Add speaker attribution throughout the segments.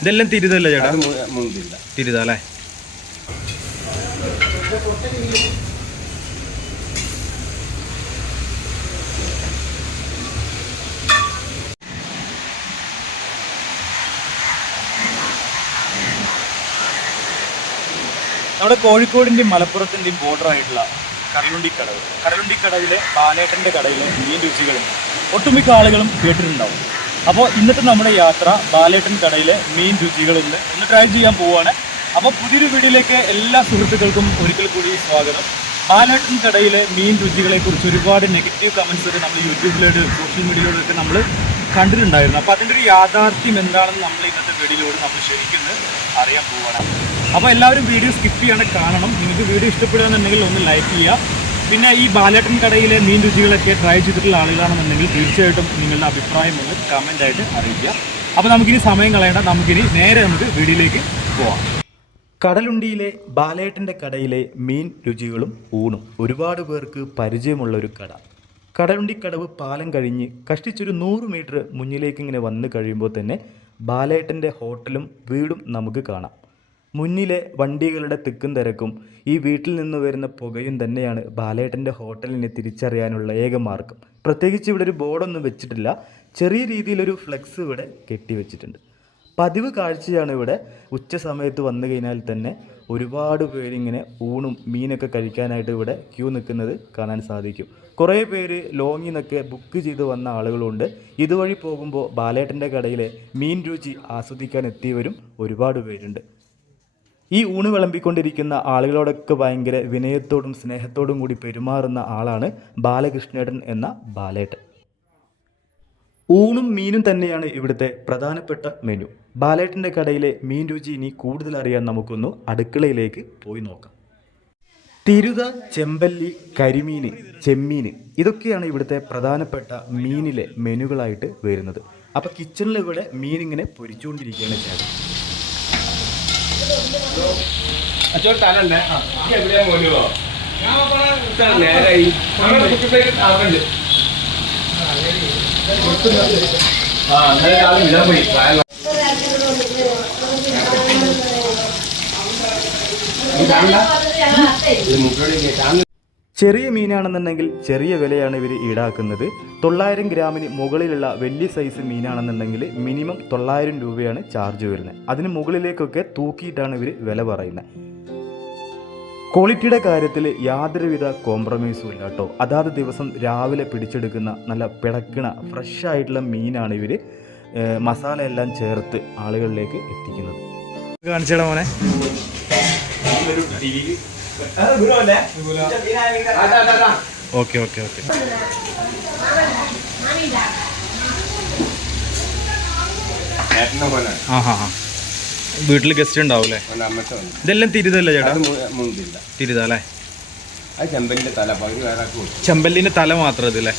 Speaker 1: ഇതെല്ലാം തിരുതല്ലേ ചേട്ടാ? അല്ലേ? നമ്മുടെ കോഴിക്കോടിന്റെയും മലപ്പുറത്തിന്റെയും ബോർഡർ ആയിട്ടുള്ള കടലുണ്ടി കടവ് കടലുണ്ടി കടവിലെ ബാലേട്ടന്റെ കടയിലെ മീൻ രുചികളും ഒട്ടുമിക്ക ആളുകളും കേട്ടിട്ടുണ്ടാവും. അപ്പോൾ ഇന്നത്തെ നമ്മുടെ യാത്ര ബാലേട്ടൻ കടയിലെ മീൻ രുചികളിൽ ഒന്ന് ട്രൈ ചെയ്യാൻ പോവുകയാണ്. അപ്പോൾ പുതിയൊരു വീഡിയോയിലേക്ക് എല്ലാ സുഹൃത്തുക്കൾക്കും ഒരിക്കൽ കൂടി സ്വാഗതം. ബാലേട്ടൻ കടയിലെ മീൻ രുചികളെ കുറിച്ച് ഒരുപാട് നെഗറ്റീവ് കമൻസ് ഒക്കെ നമ്മൾ യൂട്യൂബിലോട്ട് സോഷ്യൽ മീഡിയയിലൂടെയൊക്കെ നമ്മൾ കണ്ടിട്ടുണ്ടായിരുന്നു. അപ്പോൾ അതിന്റെ ഒരു യാഥാർത്ഥ്യം എന്താണെന്ന് നമ്മൾ ഇന്നത്തെ വീഡിയോയിലൂടെ നമ്മൾ ശരിക്കും അറിയാൻ പോവുകയാണ് അപ്പോൾ എല്ലാവരും വീഡിയോ സ്കിപ്പ് ചെയ്യാണ് കാണണം. നിങ്ങൾക്ക് വീഡിയോ ഇഷ്ടപ്പെടുകയാണെന്നുണ്ടെങ്കിൽ ഒന്ന് ലൈക്ക് ചെയ്യുക. പിന്നെ ഈ ബാലേട്ടൻ കടയിലെ മീൻ രുചികളൊക്കെ ട്രൈ ചെയ്തിട്ടുള്ള ആളുകളാണെന്നുണ്ടെങ്കിൽ തീർച്ചയായിട്ടും നിങ്ങളുടെ അഭിപ്രായം ഒന്ന് കമന്റായിട്ട് അറിയിക്കുക. അപ്പോൾ നമുക്കിനി സമയം കളയേണ്ട. നമുക്കിനി നേരെ നമുക്ക് വീഡിയോയിലേക്ക് പോവാം. കടലുണ്ടിയിലെ ബാലേട്ടന്റെ കടയിലെ മീൻ രുചികളും ഊണും. ഒരുപാട് പേർക്ക് പരിചയമുള്ള ഒരു കട. കടലുണ്ടി കടവ് പാലം കഴിഞ്ഞ് കഷ്ടിച്ചൊരു നൂറ് മീറ്റർ മുന്നിലേക്ക് ഇങ്ങനെ വന്നു കഴിയുമ്പോൾ തന്നെ ബാലേട്ടന്റെ ഹോട്ടലും വീടും നമുക്ക് കാണാം. മുന്നിലെ വണ്ടികളുടെ തിക്കും തിരക്കും ഈ വീട്ടിൽ നിന്ന് വരുന്ന പുകയും തന്നെയാണ് ബാലേട്ടന്റെ ഹോട്ടലിനെ തിരിച്ചറിയാനുള്ള ഏക മാർഗം. പ്രത്യേകിച്ച് ഇവിടെ ഒരു ബോർഡൊന്നും വെച്ചിട്ടില്ല. ചെറിയ രീതിയിലൊരു ഫ്ലെക്സ് ഇവിടെ കെട്ടിവെച്ചിട്ടുണ്ട്. പതിവ് കാഴ്ചയാണ് ഇവിടെ. ഉച്ച സമയത്ത് വന്നു കഴിഞ്ഞാൽ തന്നെ ഒരുപാട് പേരിങ്ങനെ ഊണും മീനൊക്കെ കഴിക്കാനായിട്ട് ഇവിടെ ക്യൂ നിൽക്കുന്നത് കാണാൻ സാധിക്കും. കുറേ പേര് ലോങ്ങിൽ നിന്നൊക്കെ ബുക്ക് ചെയ്ത് വന്ന ആളുകളുണ്ട്. ഇതുവഴി പോകുമ്പോൾ ബാലേട്ടന്റെ കടയിലെ മീൻ രുചി ആസ്വദിക്കാൻ എത്തിയവരും ഒരുപാട് പേരുണ്ട്. ഈ ഊണ് വിളമ്പിക്കൊണ്ടിരിക്കുന്ന ആളുകളോടൊക്കെ ഭയങ്കര വിനയത്തോടും സ്നേഹത്തോടും കൂടി പെരുമാറുന്ന ആളാണ് ബാലകൃഷ്ണേട്ടൻ എന്ന ബാലേട്ടൻ. ഊണും മീനും തന്നെയാണ് ഇവിടുത്തെ പ്രധാനപ്പെട്ട മെനു ബാലേട്ടന്റെ കടയിലെ മീൻ രുചി ഇനി കൂടുതൽ അറിയാൻ നമുക്കൊന്ന് അടുക്കളയിലേക്ക് പോയി നോക്കാം. തിരുത ചെമ്പല്ലി കരിമീൻ ചെമ്മീൻ ഇതൊക്കെയാണ് ഇവിടുത്തെ പ്രധാനപ്പെട്ട മീനിലെ മെനുകളായിട്ട് വരുന്നത്. അപ്പോൾ കിച്ചണിൽ ഇവിടെ മീൻ ഇങ്ങനെ പൊരിച്ചുകൊണ്ടിരിക്കുകയാണ് ചേട്ടൻ
Speaker 2: അച്ചോ ആവണ്ട്
Speaker 1: ചെറിയ മീനാണെന്നുണ്ടെങ്കിൽ ചെറിയ വിലയാണ് ഇവർ ഈടാക്കുന്നത്. തൊള്ളായിരം ഗ്രാമിന് മുകളിലുള്ള വലിയ സൈസ് മീനാണെന്നുണ്ടെങ്കിൽ മിനിമം തൊള്ളായിരം രൂപയാണ് ചാർജ് വരുന്നത്. അതിന് മുകളിലേക്കൊക്കെ തൂക്കിയിട്ടാണ് ഇവർ വില പറയുന്നത്. ക്വാളിറ്റിയുടെ കാര്യത്തിൽ യാതൊരുവിധ കോംപ്രമൈസും ഇല്ല കേട്ടോ. അതാത് ദിവസം രാവിലെ പിടിച്ചെടുക്കുന്ന നല്ല പിടക്കിണ ഫ്രഷ് ആയിട്ടുള്ള മീനാണ് ഇവർ മസാല എല്ലാം ചേർത്ത് ആളുകളിലേക്ക് എത്തിക്കുന്നത്. കാണിച്ചേടാ മോനെ. Okay okay okay. ആ ഹാ ഹാ വീട്ടിൽ ഗസ്റ്റ് ഉണ്ടാവും അല്ലേ
Speaker 2: അവന്റെ അമ്മത്തെ വന്നു.
Speaker 1: ഇതെല്ലാം തിരുതല്ലേ ചേട്ടാ?
Speaker 2: തിരിതല്ലേ?
Speaker 1: ചെമ്പല്ലിന്റെ തല മാത്രം ഇതല്ലേ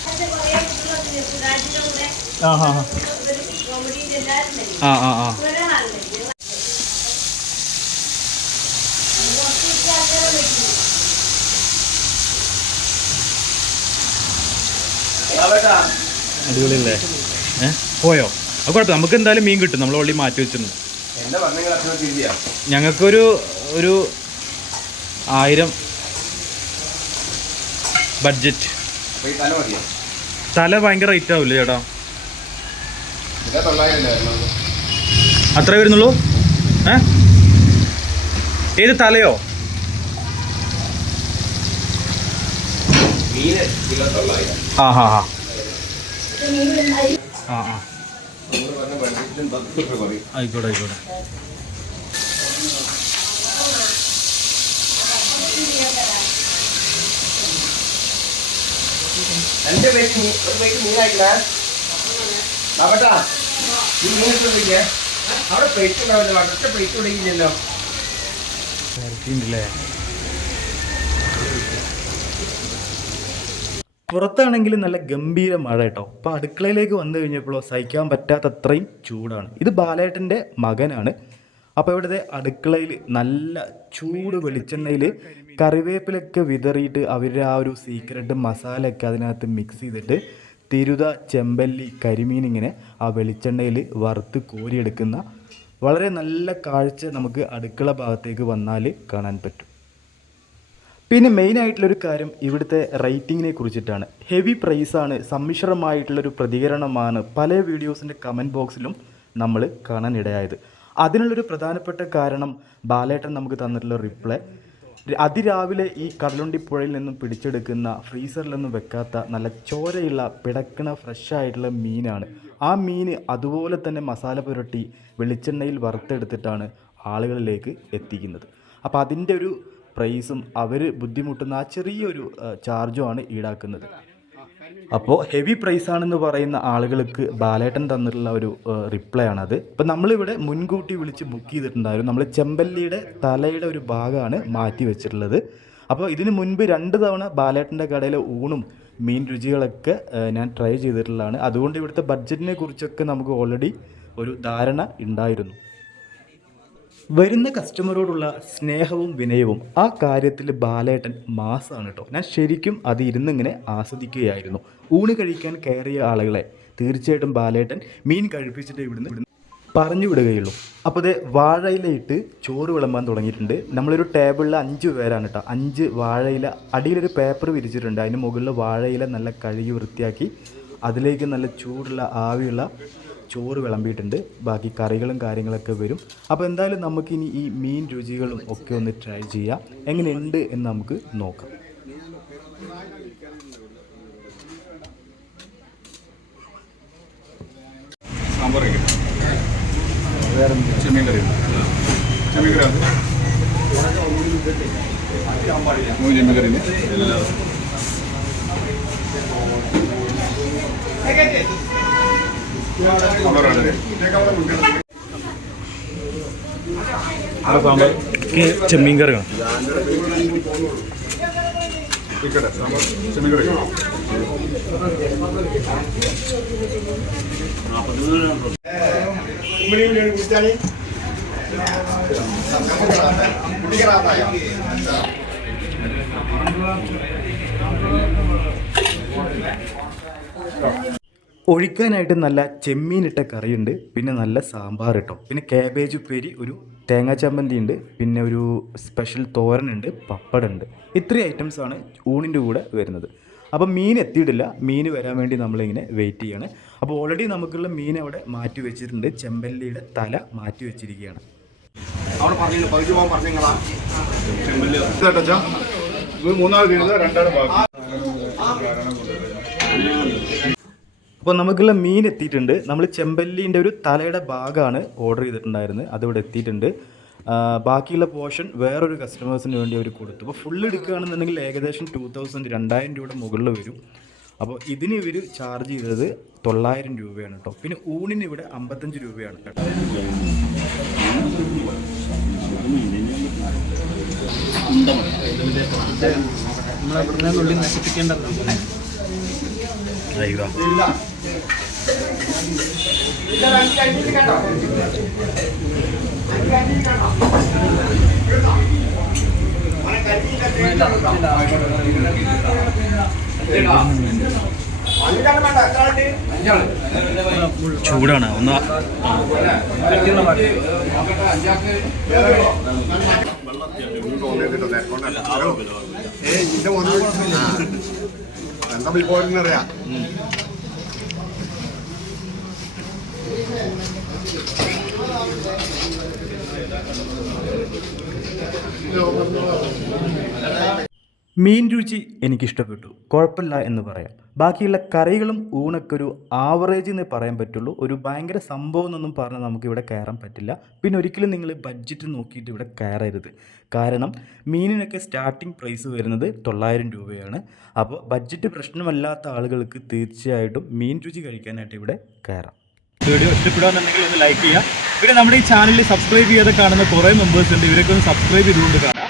Speaker 1: ആ ആ ആ. ആ അടിപൊളിയല്ലേ? ഏ? പോയോ? അത് കുഴപ്പമില്ല. നമുക്ക് എന്തായാലും മീൻ കിട്ടും. നമ്മൾ വള്ളി മാറ്റി വെച്ചിട്ടുണ്ട് ഞങ്ങൾക്കൊരു ഒരു ആയിരം ബഡ്ജറ്റ്
Speaker 2: തല
Speaker 1: ഭയങ്കര റേറ്റ് ആവില്ലേ ചേട്ടാ? അത്ര വരുന്നുള്ളൂ? ഏ? ഏത് തലയോ? ആ ഹാ ഹാ. ആ ആ. ആയിക്കോട്ടെ ആയിക്കോട്ടെ.
Speaker 2: രണ്ട് മീൻ ഒരു പ്ലേറ്റ് മീനായിട്ടില്ല? ബാബട്ടാ മീൻ എടുത്ത് പോയിക്കേ അവിടെ പ്ലേറ്റ് ഉണ്ടാവില്ല ഒറ്റ പ്ലേറ്റ്
Speaker 1: ഉണ്ടല്ലേ പുറത്താണെങ്കിൽ നല്ല ഗംഭീര മഴ കേട്ടോ. അപ്പോൾ അടുക്കളയിലേക്ക് വന്നു കഴിഞ്ഞപ്പോഴോ സഹിക്കാൻ പറ്റാത്തത്രയും ചൂടാണ്. ഇത് ബാലേട്ടന്റെ മകനാണ്. അപ്പോൾ ഇവിടുത്തെ അടുക്കളയിൽ നല്ല ചൂട് വെളിച്ചെണ്ണയിൽ കറിവേപ്പിലൊക്കെ വിതറിയിട്ട് അവരുടെ ആ ഒരു സീക്രട്ട് മസാലയൊക്കെ അതിനകത്ത് മിക്സ് ചെയ്തിട്ട് തിരുത ചെമ്പല്ലി കരിമീൻ ഇങ്ങനെ ആ വെളിച്ചെണ്ണയിൽ വറുത്ത് കോരിയെടുക്കുന്ന വളരെ നല്ല കാഴ്ച നമുക്ക് അടുക്കള ഭാഗത്തേക്ക് വന്നാൽ കാണാൻ പറ്റും. പിന്നെ മെയിൻ ആയിട്ടുള്ളൊരു കാര്യം ഇവിടുത്തെ റേറ്റിങ്ങിനെ കുറിച്ചിട്ടാണ്. ഹെവി പ്രൈസാണ് സമ്മിശ്രമായിട്ടുള്ളൊരു പ്രതികരണമാണ് പല വീഡിയോസിന്റെ കമന്റ് ബോക്സിലും നമ്മൾ കാണാൻ ഇടയായത് അതിനുള്ളൊരു പ്രധാനപ്പെട്ട കാരണം ബാലേട്ടൻ നമുക്ക് തന്നിട്ടുള്ള റിപ്ലൈ അതിരാവിലെ ഈ കടലുണ്ടി പുഴയിൽ നിന്നും പിടിച്ചെടുക്കുന്ന ഫ്രീസറിലൊന്നും വെക്കാത്ത നല്ല ചോരയുള്ള പിടക്കണ ഫ്രഷ് ആയിട്ടുള്ള മീനാണ്. ആ മീൻ അതുപോലെ തന്നെ മസാല പുരട്ടി വെളിച്ചെണ്ണയിൽ വറുത്തെടുത്തിട്ടാണ് ആളുകളിലേക്ക് എത്തിക്കുന്നത്. അപ്പോൾ അതിന്റെ ഒരു പ്രൈസും അവർ ബുദ്ധിമുട്ടുന്ന ആ ചെറിയൊരു ചാർജുമാണ് ഈടാക്കുന്നത്. അപ്പോൾ ഹെവി പ്രൈസ് ആണെന്ന് പറയുന്ന ആളുകൾക്ക് ബാലേട്ടൻ തന്നിട്ടുള്ള ഒരു റിപ്ലൈ ആണത്. ഇപ്പം നമ്മളിവിടെ മുൻകൂട്ടി വിളിച്ച് ബുക്ക് ചെയ്തിട്ടുണ്ടായിരുന്നു. നമ്മൾ ചെമ്പല്ലിയുടെ തലയുടെ ഒരു ഭാഗമാണ് മാറ്റി വെച്ചിട്ടുള്ളത്. അപ്പോൾ ഇതിന് മുൻപ് രണ്ട് തവണ ബാലേട്ടന്റെ കടയിലെ ഊണും മീൻ രുചികളൊക്കെ ഞാൻ ട്രൈ ചെയ്തിട്ടുള്ളതാണ്. അതുകൊണ്ട് ഇവിടുത്തെ ബഡ്ജറ്റിനെ കുറിച്ചൊക്കെ നമുക്ക് ഓൾറെഡി ഒരു ധാരണ ഉണ്ടായിരുന്നു. വരുന്ന കസ്റ്റമറോടുള്ള സ്നേഹവും വിനയവും ആ കാര്യത്തിൽ ബാലേട്ടൻ മാസാണ് കേട്ടോ ഞാൻ ശരിക്കും അത് ഇരുന്നിങ്ങനെ ആസ്വദിക്കുകയായിരുന്നു. ഊണ് കഴിക്കാൻ കയറിയ ആളുകളെ തീർച്ചയായിട്ടും ബാലേട്ടൻ മീൻ കഴിപ്പിച്ചിട്ട് ഇവിടുന്ന് ഇവിടുന്ന് പറഞ്ഞു വിടുകയുള്ളൂ. അപ്പോൾ ഇത് വാഴയിലയിട്ട് ചോറ് വിളമ്പാൻ തുടങ്ങിയിട്ടുണ്ട്. നമ്മളൊരു ടേബിളിൽ അഞ്ച് പേരാണ് കേട്ടോ അഞ്ച് വാഴയില അടിയിലൊരു പേപ്പർ വിരിച്ചിട്ടുണ്ട്. അതിന് മുകളിൽ വാഴയില നല്ല കഴുകി വൃത്തിയാക്കി അതിലേക്ക് നല്ല ചൂടുള്ള ആവിയുള്ള ചോറ് വിളമ്പിയിട്ടുണ്ട്. ബാക്കി കറികളും കാര്യങ്ങളൊക്കെ വരും. അപ്പോൾ എന്തായാലും നമുക്കിനി ഈ മീൻ രുചികളും ഒക്കെ ഒന്ന് ട്രൈ ചെയ്യാം. എങ്ങനെയുണ്ട് എന്ന് നമുക്ക് നോക്കാം.
Speaker 3: സാമ്പാർ ചെമ്മീൻ കറി. ചെമ്മീൻ കറി. മൂന്ന് ചെമ്മീൻ കറി എല്ലാം സാമ്പാറാണ്
Speaker 2: സാമ്പാർ ചെമ്മീൻ കറി വേണം
Speaker 3: ഇരിക്കട്ടെ സാമ്പാർ ചെമ്മീൻ
Speaker 1: ഒഴിക്കാനായിട്ട് നല്ല ചെമ്മീനിട്ട കറിയുണ്ട്. പിന്നെ നല്ല സാമ്പാർ ഇട്ടോ. പിന്നെ കാബേജ് ഉപ്പേരി ഒരു തേങ്ങാ ചമ്മന്തി ഉണ്ട്. പിന്നെ ഒരു സ്പെഷ്യൽ തോരനുണ്ട് പപ്പടുണ്ട് ഇത്രയും ഐറ്റംസ് ആണ് ഊണിന്റെ കൂടെ വരുന്നത്. അപ്പം മീൻ എത്തിയിട്ടില്ല. മീൻ വരാൻ വേണ്ടി നമ്മളിങ്ങനെ വെയിറ്റ് ചെയ്യാണ്. അപ്പോൾ ഓൾറെഡി നമുക്കുള്ള മീൻ അവിടെ മാറ്റി വെച്ചിട്ടുണ്ട്. ചെമ്പല്ലിയുടെ തല മാറ്റി വെച്ചിരിക്കുകയാണ്.
Speaker 4: അവിടെ പറഞ്ഞു പകുതി പോകാൻ
Speaker 3: തീരുന്നത് രണ്ടാൾ ബാക്കി.
Speaker 1: അപ്പോൾ നമുക്കുള്ള മീൻ എത്തിയിട്ടുണ്ട്. നമ്മൾ ചെമ്പല്ലിന്റെ ഒരു തലയുടെ ഭാഗമാണ് ഓർഡർ ചെയ്തിട്ടുണ്ടായിരുന്നത്. അതിവിടെ എത്തിയിട്ടുണ്ട്. ബാക്കിയുള്ള പോർഷൻ വേറൊരു കസ്റ്റമേഴ്സിന് വേണ്ടി അവർ കൊടുത്തു. അപ്പോൾ ഫുള്ള് എടുക്കുകയാണെന്നുണ്ടെങ്കിൽ ഏകദേശം ടു തൗസൻഡ് രണ്ടായിരം രൂപയുടെ മുകളിൽ വരും. അപ്പോൾ ഇതിന് ഇവർ ചാർജ് ചെയ്തത് തൊള്ളായിരം രൂപയാണ് കേട്ടോ. പിന്നെ ഊണിന് ഇവിടെ അമ്പത്തഞ്ച് രൂപയാണ് കേട്ടോ.
Speaker 4: ആളുണ്ട് അഞ്ചാണ്
Speaker 2: ചൂടാണ്. ഒന്ന്
Speaker 3: എന്താ പോയിരുന്നറിയാം
Speaker 1: മീൻ രുചി എനിക്കിഷ്ടപ്പെട്ടു. കുഴപ്പമില്ല എന്ന് പറയാം. ബാക്കിയുള്ള കറികളും ഊണൊക്കെ ഒരു ആവറേജ് എന്നേ പറയാൻ പറ്റുള്ളൂ. ഒരു ഭയങ്കര സംഭവം എന്നൊന്നും പറഞ്ഞാൽ നമുക്ക് ഇവിടെ കയറാൻ പറ്റില്ല. പിന്നെ ഒരിക്കലും നിങ്ങൾ ബഡ്ജറ്റ് നോക്കിയിട്ട് ഇവിടെ കയറരുത്. കാരണം മീനിനൊക്കെ സ്റ്റാർട്ടിംഗ് പ്രൈസ് വരുന്നത് തൊള്ളായിരം രൂപയാണ്. അപ്പോൾ ബഡ്ജറ്റ് പ്രശ്നമല്ലാത്ത ആളുകൾക്ക് തീർച്ചയായിട്ടും മീൻ രുചി കഴിക്കാനായിട്ട് ഇവിടെ കയറാം.
Speaker 2: വീഡിയോ ഇഷ്ടപ്പെടുകയാണെന്നുണ്ടെങ്കിൽ ഒന്ന് ലൈക്ക് ചെയ്യുക. പിന്നെ നമ്മുടെ ഈ ചാനലിൽ സബ്സ്ക്രൈബ് ചെയ്യാതെ കാണുന്ന കുറേ മെമ്പേഴ്സ് ഉണ്ട്. ഇവരൊക്കെ ഒന്ന് സബ്സ്ക്രൈബ് ചെയ്തുകൊണ്ട് കാണാം